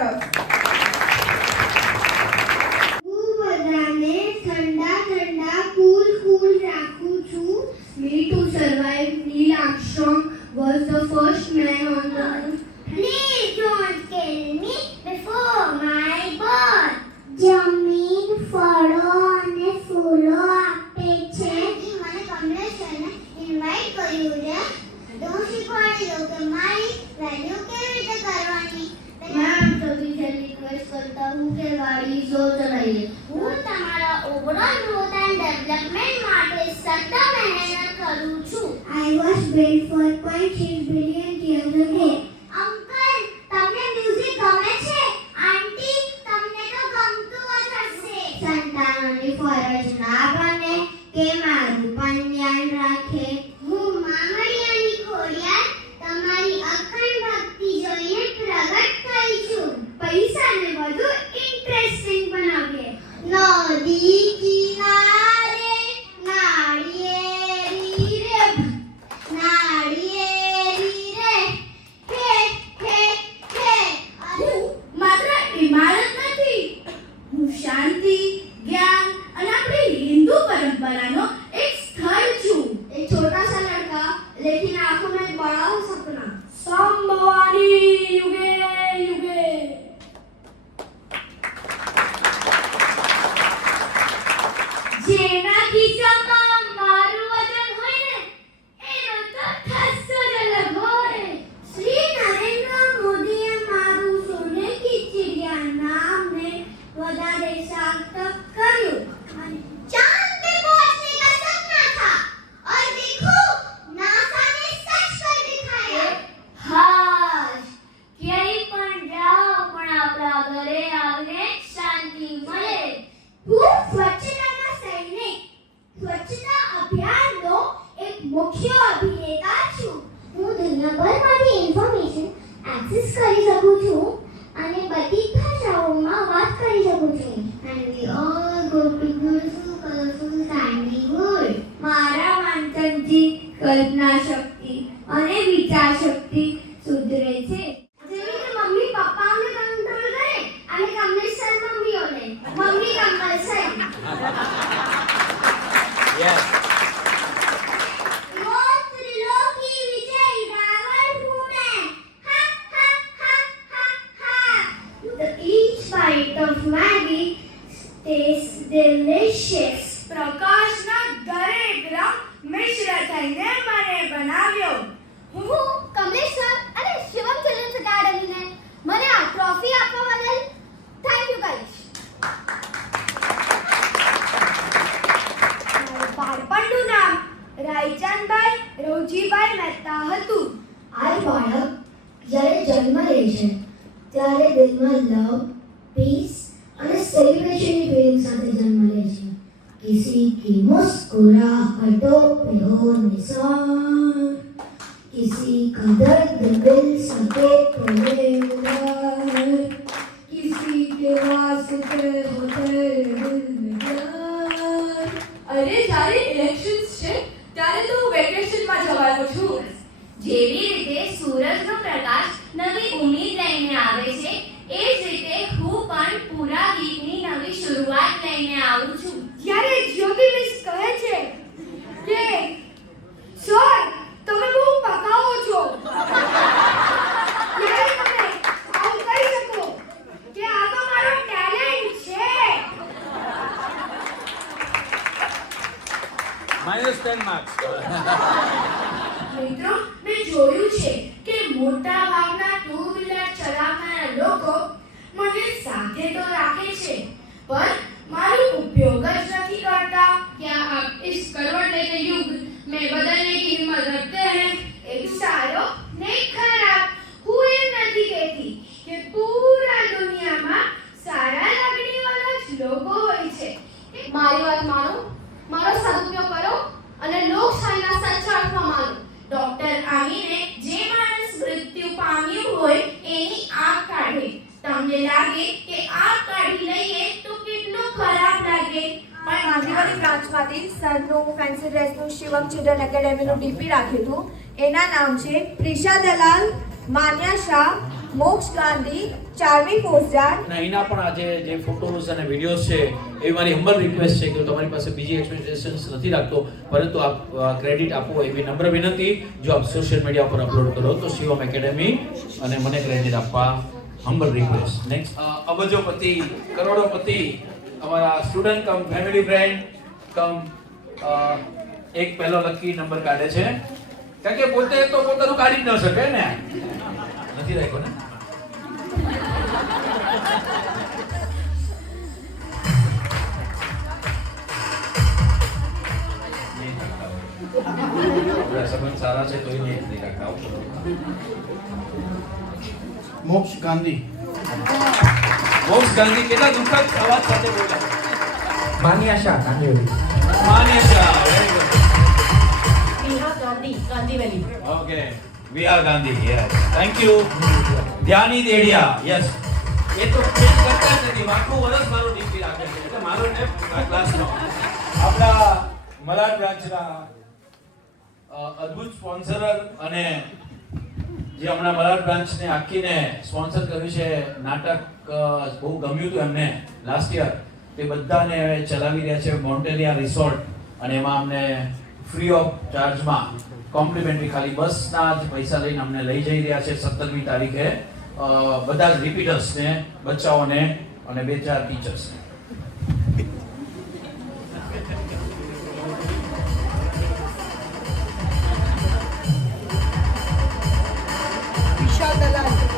તરફ. હું બધાને ઠંડા ઠંડા કૂલ રાખું છું. Me to survive, Neil Armstrong was the first man on the moon. Please don't kill me before my birth. જમીન ફળો અને ફૂલો આપે છે. મને કમલેશને ઇન્વાઇટ કર્યું છે. હું શીખવાડી દઉં કે મારી વેલ્યુ કેવી રીતે કરવાની. મેમ સૌથી જલ્દી રિક્વેસ્ટ કરતા હું કે ગાડી જો ચલાવીએ. હું તમારા ઓવરઓલ ગ્રોથ એન્ડ ડેવલપમેન્ટ માટે સતત મહેનત કરું છું. I was built 4.6 billion years ago. Uncle તમને મ્યુઝિક ગમે છે? આંટી તમને તો ગમતું જ હશે. સંતાનોની ફરજ ના બને કે મારું પણ ધ્યાન રાખે. હું મામડિયાની ખોડિયાર તમારી અખંડ ભક્તિ જોઈને પ્રગટ થઈ છું. પૈસાને વધુ ઇન્ટરેસ્ટિંગ બનાવીએ. નદી કિનારે નાળિયેરી રે નાળિયેરી રે હે હે હે. હું માત્ર ઇમારત નથી, હું શાંતિ, જ્ઞાન અને આપણી હિન્દુ પરંપરાનો એક સ્થળ છું. એક छोटा सा लड़का लेकिन आंखों में बड़ा सपना. संभवानी युगे युगे. જેના ખિસ્સામાં મારું વજન હોય ને એનો તો ખાસો જ અલગ હોય. શ્રી નરેન્દ્ર મોદીએ મારું સોને કી ચિડિયા નામને વધારે સાર્થક કર્યું. चांद पे पहुंचने का सपना था और देखो नासा ने सच कर दिखाया. हाश ક્યાંય પણ જાઓ પણ આપણા ઘરે આવીને શાંતિ મળે. હું સ્વચ્છતાના સૈનિક, સ્વચ્છતા અભિયાનનો એક મુખ્ય અભિનેતા છું. હું દુનિયાભરમાંથી ઇન્ફોર્મેશન એક્સેસ કરી શકું છું અને બધી ભાષાઓમાં વાત કરી શકું છું. And we all go to beautiful, colorful, sandy world. મારા વાંચનથી કલ્પના શક્તિ અને વિચાર શક્તિ સુધરે છે. જેવી કે મમ્મી પપ્પાને કંટ્રોલ કરે અને કમલેશર મમ્મીઓને. મમ્મી કમ્પલસરી. Yes. ત્રિલોકી વિજય રાવણ હું મેં. હા હા હા હા હા. Each bite of Maggie tastes delicious. પ્રકાશના દરેક રંગ મિશ્ર થઈને મને બનાવ્યો. હું કમલેશ્વર અને શિવમ ચિલ્ડ્રન્સ એકેડમીને મને આ ટ્રોફી આપવા બદલ થેન્ક યુ કહીશ. બાળપણનું નામ રાયચંદભાઈ રોજીભાઈ મહેતા હતું. આ બાળક જ્યારે જન્મ લે છે ત્યારે દિલમાં લવ, પીસ અને સેલિબ્રેશનની ફિલિંગ સાથે જન્મ લે છે. किसी की मुस्कुराहटों पे हो निसार, किसी का दर्द दिल सके तो ले उधार, किसी के वास्ते होते दिल में प्यार. અરે જ્યારે ઇલેક્શન્સ છે ત્યારે તો હું વેકેશનમાં જવાનો છું. જેવી રીતે સૂરજનો પ્રકાશ નવી ઉમ્મીદ લઈને આવે છે એ જ રીતે હું પણ પૂરા ગીતની નવી શરૂઆત લઈને આવું છું. જ્યારે જ્યોતિ મિસ કહે છે કે સર તમે બહુ પકાવો છો, ત્યારે તમે આમ કહી શકો કે આ તો મારો ટેલેન્ટ છે. -10 marks. મિત્રો મેં જોયું છે કે મોટા ભાગના ટુ વ્હીલર ચલાવનારા લોકો મને સાથે તો રાખે છે પણ मारू उपयोग જ નથી करता. क्या आप इस करवटने के युग में बदलने की हिम्मत रखते हैं? एक सारो ने खराब. હું એમ નથી કહેતી કે પૂરા દુનિયામાં સારા લાગણીવાળા જ લોકો હોય છે. મારી વાત માનો, મારો સદુપયોગ કરો અને લોકશાહીના સાચા અર્થમાં માનો. ડોક્ટર આવીને જે માણસ મૃત્યુ પામ્યું હોય એની આંખ કાઢે. તમને લાગે કે આંખ કાઢી લઈએ તો કેટલું ખરાબ લાગે. પણ ગાંધીવાદી બ્રાન્ચમાંથી સરનું ફેન્સી ડ્રેસનું શિવમ ચિલ્ડ્રન એકેડેમીનું ડીપી રાખ્યું હતું. એના નામ છે પ્રિશા દલાલ, માન્યા શાહ, મોક્ષ ગાંધી 4મી પોસ્ટજાર અને અહીંના પણ આજે જે ફોટોઝ અને વિડીયોઝ છે એ મારી હમ્બલ રિક્વેસ્ટ છે કે તમારી પાસે બીજી એક્સપેક્ટેશન્સ નથી રાખતો, પરંતુ આપ ક્રેડિટ આપો એવી નમ્ર વિનંતી. જો આપ સોશિયલ મીડિયા પર અપલોડ કરો તો શિવમ એકેડેમી અને મને ક્રેડિટ આપવા હમ્બલ રિક્વેસ્ટ. નેક્સ્ટ અબજોપતિ, કરોડોપતિ, અમારા સ્ટુડન્ટ કમ ફેમિલી ફ્રેન્ડ કમ એક પહેલો લકી નંબર કાઢે છે, કારણ કે પોતે તો પોતાનું કાઢી જ ન શકે ને. નથી રાખ્યો ને? આપણા સંબંધ સારા છે તો નહીં રાખતા. મોક્ષ ગાંધી. મોક્ષ ગાંધી કેટલા દુઃખદ અવાજ સાથે બોલ્યા. માન્યા શાહ ગાંધી. માન્ય Shah, very good. Vihar Gandhi ગાંધીવેલી Okay, we are Gandhi. Yes, thank you. ધ્યાની Dedia, yes. એ તો ચેન્જ કરતા જ નથી. આખું વર્ષ મારો ડીપી રાખે છે, એટલે મારો ટેપ ક્લાસનો. આપણા મલાડ બ્રાન્ચના અદ્ભુત સ્પોન્સરર અને જે હમણાં મલાડ બ્રાન્ચને આખીને સ્પોન્સર કર્યું છે, નાટક બહુ ગમ્યું હતું એમને લાસ્ટ યર, તે બધાને ચલાવી રહ્યા છે મોન્ટેલિયા રિસોર્ટ, અને એમાં અમને ફ્રી ઓફ ચાર્જમાં કોમ્પ્લિમેન્ટરી ખાલી બસના જ પૈસા લઈને અમને લઈ જઈ રહ્યા છે 17મી તારીખે, બધા જ રિપીટર્સને, બચ્ચાઓને અને 2-4 ટીચર્સને.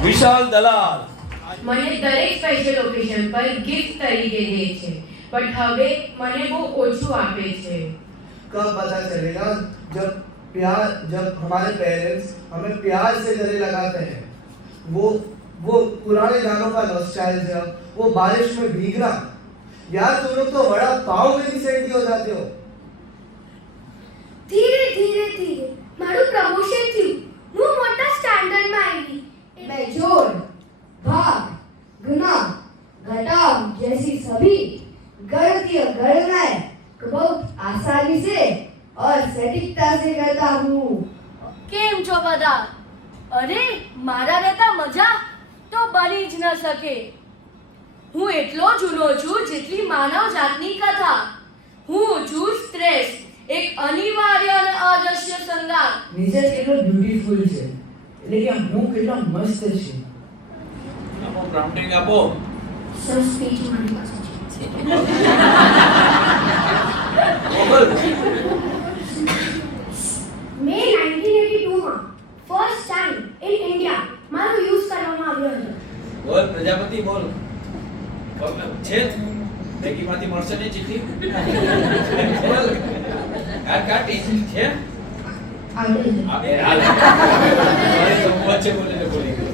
વિશાલ દલાલ. મને દરેક સ્પેશિયલ ઓકેશન પર ગિફ્ટ તરીકે દે છે, બટ હવે મને બહુ ઓછું આપે છે. कब पता चलेगा जब हमारे पेरेंट्स हमें प्यार से गले लगाते हैं, वो पुराने गानों का नॉस्टैल्जिया, वो बारिश में भीगना. यार तुम लोग तो बड़ा पाव में रिसेंट हो जाते हो. ધીરે ધીરે ધીરે મારું પ્રમોશન થયું, હું મોટા સ્ટાન્ડર્ડમાં આવી. मैं जोड़, भाग, गुना, घटाव जैसी सभी गणितीय गणनाएं बहुत आसानी से और सटीकता से करता हूँ. કેમ છો બધા? અરે મારા રહેતા મજા તો બની જ ન શકે. હું એટલો જૂનો છું જેટલી માનવ જાતની કથા. હું છું સ્ટ્રેસ, એક અનિવાર્ય અને અદૃશ્ય સંગાર. નેચર કેટલો બ્યુટીફુલ છે, એટલે કે હું કેટલો મસ્ત છું. આપો પ્રાઉન્ટિંગ આપો. સર સ્પીચ મારી પાસે છે. બોલ. મે 1982 માં ફર્સ્ટ ટાઈમ ઇન ઇન્ડિયા મારો યુઝ કરવામાં આવ્યો હતો. બોલ પ્રજાપતિ બોલ. છે બેગીમાંથી મળશે ને ચિઠ્ઠી? બોલ. કાટ ટેન્શન છે? આવડે છે. આપે હાલ. મારે તો વચ્ચે બોલે તો બોલી ગયો.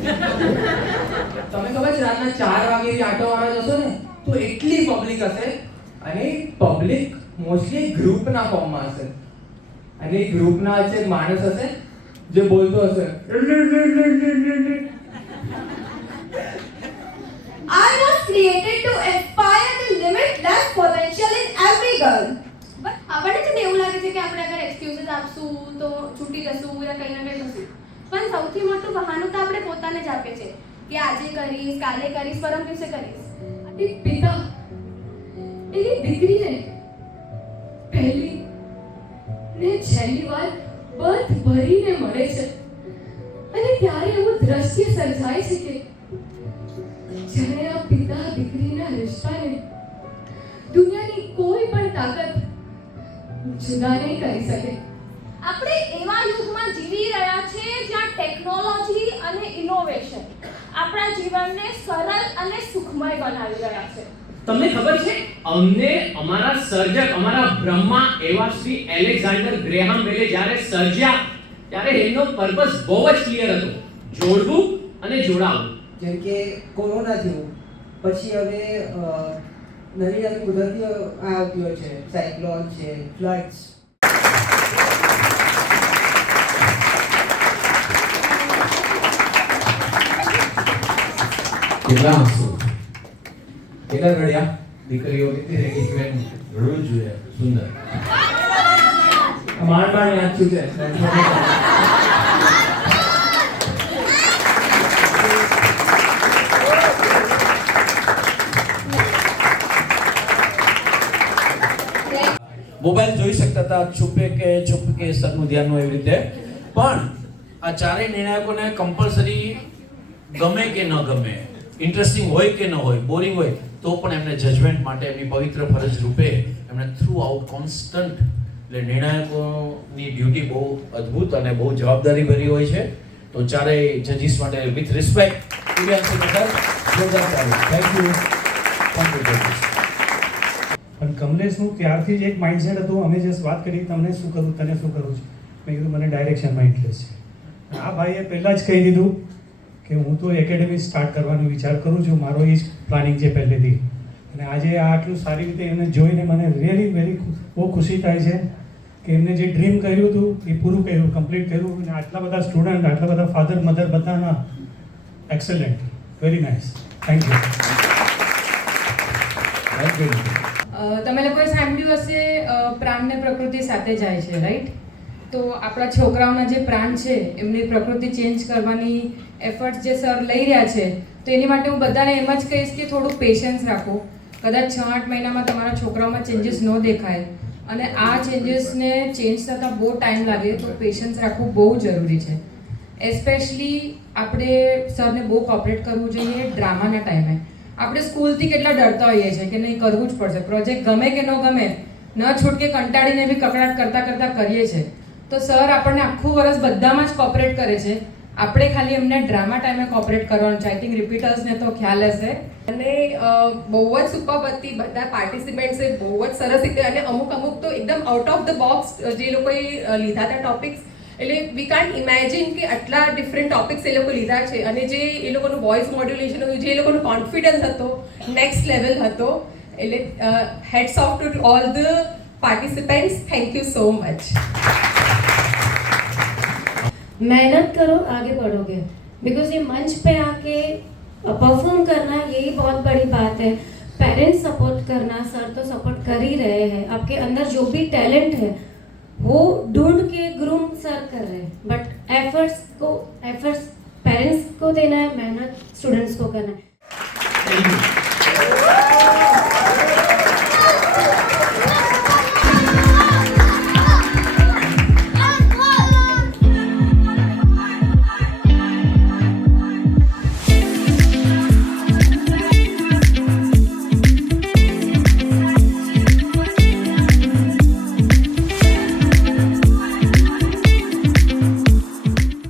તમે ખબર છે રાતના 4 વાગે આટો મારવા જશો ને તો એટલી પબ્લિક હશે, અને પબ્લિક મોસ્ટલી ગ્રુપના ફોર્મમાં હશે, અને એ ગ્રુપના એક માણસ હશે જે બોલતો હશે I was created to inspire the limitless potential in every girl. But આપણને છે ને એવું લાગે છે કે આપણે અગર એક્સક્યુઝીસ આપશું તો છૂટી જશું યા કંઈ ના કંઈ થશું, પણ સૌથી મોટું બહાનું તો આપણે પોતાને જ આપીએ છીએ કે આજે કરીશ, કાલે કરીશ, પરમ દિવસે કરીશ. એક પિતા એની દીકરીને પહેલી ને છેલ્લી વાર બંધ ભરીને મળે છે, અને ત્યારે એવું દ્રશ્ય સર્જાય છે કે જાણે આ પિતા દીકરીના રિશ્તાને દુનિયાની કોઈ પણ તાકાત જુદા નહીં કરી શકે. આપણે એવા યુગમાં જીવી રહ્યા છીએ જ્યાં ટેકનોલોજી અને ઇનોવેશન આપણા જીવનને સરળ અને સુખમય બનાવી રહ્યા છે. તમને ખબર છે અમને અમારા સર્જક અમારા બ્રહ્મા એવા શ્રી એલેક્ઝાન્ડર ગ્રેહામ બેલે જ્યારે સર્જ્યા ત્યારે એમનો પર્પસ બહુ જ ક્લિયર હતો, જોડવું અને જોડાવવું. જેમ કે કોરોના થયું પછી હવે નવી નવી કુદરતી આવતી હોય છે, સાયક્લોન છે, ફ્લડ્સ. કેટલા હસવું, કેટલા રડ્યા દીકરીઓ, કેટલી રેગી રડવું જોઈએ. સુંદર. માંડ યાદ છું છે. મોબાઈલ જોઈ શકતા હતા છુપે કે સરનું ધ્યાન હોય એવી રીતે. પણ આ ચારેય નિર્ણાયકોને કમ્પલસરી ગમે કે ન ગમે, ઇન્ટરેસ્ટિંગ હોય કે ન હોય, બોરિંગ હોય તો પણ એમને જજમેન્ટ માટે એમની પવિત્ર ફરજ રૂપે એમને થ્રુ આઉટ કોન્સ્ટન્ટ, એટલે નિર્ણાયકોની ડ્યુટી બહુ અદ્ભુત અને બહુ જવાબદારી ભરી હોય છે. તો ચારેય જજીસ માટે વિથ રિસ્પેક્ટ થેન્ક યુ. પણ કમલેશનું ત્યારથી જ એક માઇન્ડસેટ હતું, અમે જસ્ટ વાત કરી તમને શું કરું તને શું કરું છું, મેં કીધું મને ડાયરેક્શનમાં ઇન્ટરેસ્ટ છે. આ ભાઈએ પહેલાં જ કહી દીધું કે હું તો એકેડેમી સ્ટાર્ટ કરવાનો વિચાર કરું છું, મારો એ જ પ્લાનિંગ છે પહેલેથી. અને આજે આ આટલું સારી રીતે એમને જોઈને મને રિયલી બહુ ખુશી થાય છે કે એમને જે ડ્રીમ કર્યું હતું એ પૂરું કર્યું, કમ્પ્લીટ કર્યું. અને આટલા બધા સ્ટુડન્ટ, આટલા બધા ફાધર મધર બધાના excellent, very nice. Thank you. Thank you. તમે લોકોએ સાંભળ્યું હશે પ્રાણ ને પ્રકૃતિ સાથે જાય છે, રાઈટ? તો આપણા છોકરાઓના જે પ્રાણ છે એમની પ્રકૃતિ ચેન્જ કરવાની એફર્ટ્સ જે સર લઈ રહ્યા છે, તો એની માટે હું બધાને એમ જ કહીશ કે થોડું પેશન્સ રાખો. કદાચ 6-8 મહિનામાં તમારા છોકરાઓમાં ચેન્જીસ ન દેખાય અને આ ચેન્જીસને ચેન્જ થતાં બહુ ટાઈમ લાગે, તો પેશન્સ રાખવું બહુ જરૂરી છે. એસ્પેશલી આપણે સરને બહુ કોઓપરેટ કરવું જોઈએ ડ્રામાના ટાઈમે. આપણે સ્કૂલથી કેટલા ડરતા હોઈએ છીએ કે નહીં કરવું જ પડશે, પ્રોજેક્ટ ગમે કે ન ગમે, ન છૂટકે કંટાળીને બી કકડાટ કરતાં કરીએ છીએ. તો સર આપણને આખું વર્ષ બધામાં જ કોઓપરેટ કરે છે, આપણે ખાલી એમને ડ્રામા ટાઈમે કોઓપરેટ કરવાનું છે. આઈ થિંક રિપીટર્સને તો ખ્યાલ હશે. અને બહુ જ સુપર હતી, બધા પાર્ટિસિપન્ટ્સે બહુ જ સરસ રીતે, અને અમુક તો એકદમ આઉટ ઓફ ધ બોક્સ જે લોકોએ લીધા હતા ટોપિક્સ, એટલે વી કાન્ટ ઇમેજિન કે આટલા ડિફરન્ટ ટોપિક્સ એ લોકો લીધા છે. અને જે એ લોકોનું વોઇસ મોડ્યુલેશન હતું, જે એ લોકોનો કોન્ફિડન્સ હતો, નેક્સ્ટ લેવલ હતો. એટલે heads of to all the participants. Thank you so much. मेहनत करो, आगे बढ़ोगे. बिकॉज ये मंच पे आके परफॉर्म करना यही बहुत बड़ी बात है. पेरेंट्स सपोर्ट करना, सर तो सपोर्ट कर ही रहे हैं. आपके अंदर जो भी टैलेंट है वो ढूंढ के ग्रूम सर कर रहे हैं, बट एफर्ट्स पेरेंट्स को देना है, मेहनत स्टूडेंट्स को करना है.